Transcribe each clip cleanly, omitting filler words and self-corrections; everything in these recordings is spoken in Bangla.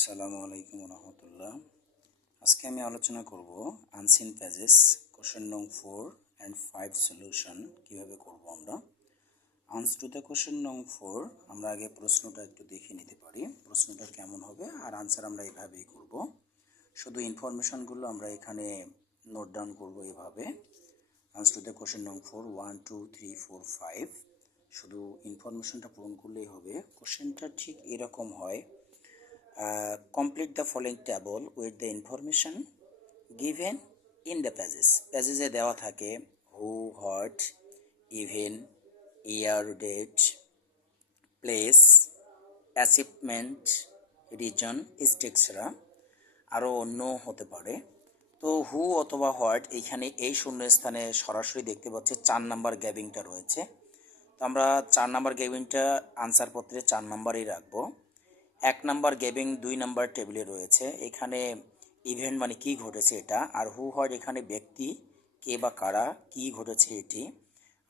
আসসালামু আলাইকুম রহমতুল্লাহ। আজকে আমি আলোচনা করব আনসিন প্যাজেস কোশ্চেন নং 4 অ্যান্ড 5 সলিউশন কিভাবে করব আমরা। আনসার টু দ্য কোশ্চেন নং 4 আমরা আগে প্রশ্নটা একটু দেখে নিতে পারি, প্রশ্নটা কেমন হবে, আর আনসার আমরা এভাবেই করব। শুধু ইনফরমেশনগুলো আমরা এখানে নোট ডাউন করব এভাবে। আনসার টু দ্য কোশ্চেন নং 4 1 2 3 4 5 শুধু ইনফরমেশনটা পূরণ করলেই হবে। কোশ্চেনটা ঠিক এরকম হয়, complete the following table with the information given in the pages. প্যাজেজে দেওয়া থাকে who, what, even, year, date, place, achievement, region, etc. আরও অন্য হতে পারে। তো হু অথবা হোয়াট এইখানে এই শূন্যস্থানে সরাসরি দেখতে পাচ্ছি 4 নাম্বার গ্যাবিংটা রয়েছে। তো আমরা 4 নাম্বার গ্যাবিংটা আনসার পত্রে 4 নাম্বারই রাখবো। 1 নাম্বার গ্যাবিং 2 নাম্বার টেবিলে রয়েছে। এখানে ইভেন্ট মানে কি ঘটেছে এটা, আর হু হোয়াট এখানে ব্যক্তি কে বা কারা, কি ঘটেছে এটি।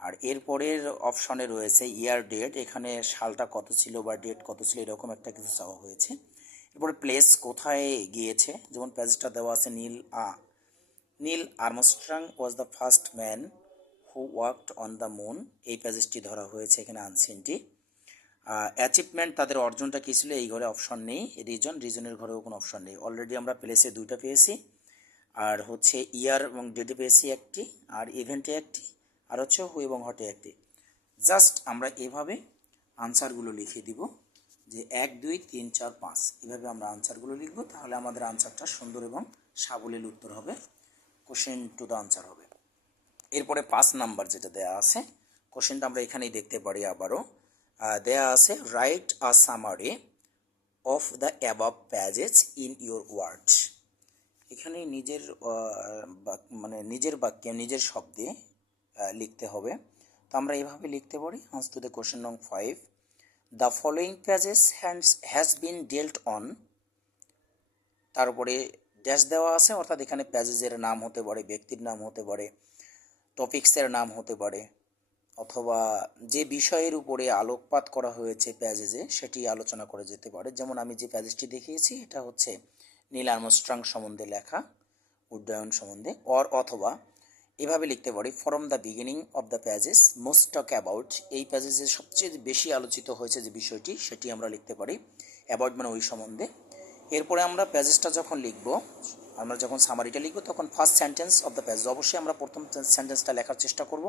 আর এরপরের অপশনে রয়েছে ইয়ার ডেট, এখানে সালটা কত ছিল বা ডেট কত ছিল এরকম একটা কিছু চাওয়া হয়েছে। এরপরে প্লেস কোথায় গিয়েছে, যেমন প্যাজটা দেওয়া আছে Neil Armstrong was the first man who worked on the moon, এই প্যাজেসটি ধরা হয়েছে এখানে আনসিনটি। অ্যাচিভমেন্ট তাদের অর্জনটা কী ছিল, এই ঘরে অপশন নেই। রিজনের ঘরেও কোনো অপশন নেই। অলরেডি আমরা প্লেসে 2টা পেয়েছি, আর হচ্ছে ইয়ার এবং ডেটে পেয়েছি একটি, আর ইভেন্টে একটি, আর হচ্ছে হু এবং হটে একটি। জাস্ট আমরা এভাবে আনসারগুলো লিখে দিব যে 1 2 3 4 5 এভাবে আমরা আনসারগুলো লিখব, তাহলে আমাদের আনসারটা সুন্দর এবং সাবলীল উত্তর হবে, কোশ্চেন টু দ্য আনসার হবে। এরপরে 5 নাম্বার যেটা দেয়া আছে, কোশ্চেনটা আমরা এখানেই দেখতে পারি আবারও দেয়া আছে write a summary of the above প্যাজেস in your words. এখানে নিজের বাক্যে নিজের শব্দে লিখতে হবে। তো আমরা এভাবে লিখতে পারি আনসার টু দ্য কোশ্চেন নং 5 the following প্যাজেস has been ডেল্ট on, তারপরে ড্যাশ দেওয়া আছে, অর্থাৎ এখানে প্যাজেজের নাম হতে পারে, ব্যক্তির নাম হতে পারে, টপিক্সের নাম হতে পারে, অথবা যে বিষয়ের উপরে আলোকপাত করা হয়েছে প্যাজেজে সেটি আলোচনা করে যেতে পারে। যেমন আমি যে প্যাজেজটি দেখিয়েছি এটা হচ্ছে নীল আর্মস্ট্রং সম্বন্ধে লেখা, উড্ডয়ন সম্বন্ধে। অথবা এভাবে লিখতে পারি from the beginning of the প্যাজেস most talk about, এই প্যাজেজে সবচেয়ে বেশি আলোচিত হয়েছে যে বিষয়টি সেটি আমরা লিখতে পারি, অ্যাবাউট মানে ওই সম্বন্ধে। এরপরে আমরা প্যাজেসটা যখন লিখব, আমরা যখন সামারিটা লিখব তখন ফার্স্ট সেন্টেন্স অফ দ্য প্যাজেজ, অবশ্যই আমরা প্রথম সেন্টেন্সটা লেখার চেষ্টা করব।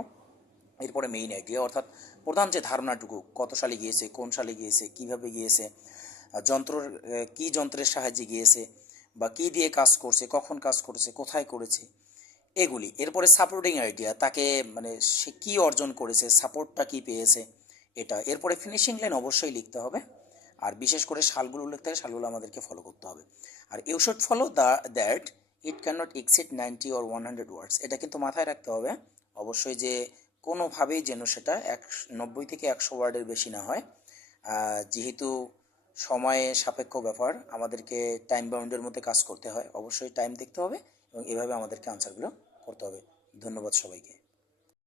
এরপরে মেইন আইডিয়া, অর্থাৎ প্রধান যে ধারণাটুকু, কত সালে গিয়েছে, কোন সালে গিয়েছে, কিভাবে গিয়েছে, কি যন্ত্রের সাহায্যে গিয়েছে, বা কি দিয়ে কাজ করছে, কখন কাজ করেছে, কোথায় করেছে, এগুলি। এরপরে সাপোর্টিং আইডিয়া, তাকে সে কী অর্জন করেছে, সাপোর্টটা কী পেয়েছে এটা। এরপরে ফিনিশিং লাইন অবশ্যই লিখতে হবে, আর বিশেষ করে সালগুলো লিখতে হবে, সালগুলো আমাদেরকে ফলো করতে হবে। আর you should follow that it can not exceed 90 or 100 words, এটা কিন্তু মাথায় রাখতে হবে অবশ্যই, যে কোনোভাবেই যেন সেটা 90 থেকে 100 ওয়ার্ডের বেশি না হয়। যেহেতু সময়ে সাপেক্ষ ব্যাপার, আমাদেরকে টাইম বাউন্ডের মধ্যে কাজ করতে হয়, অবশ্যই টাইম দেখতে হবে এবং এভাবে আমাদেরকে আনসারগুলো করতে হবে। ধন্যবাদ সবাইকে।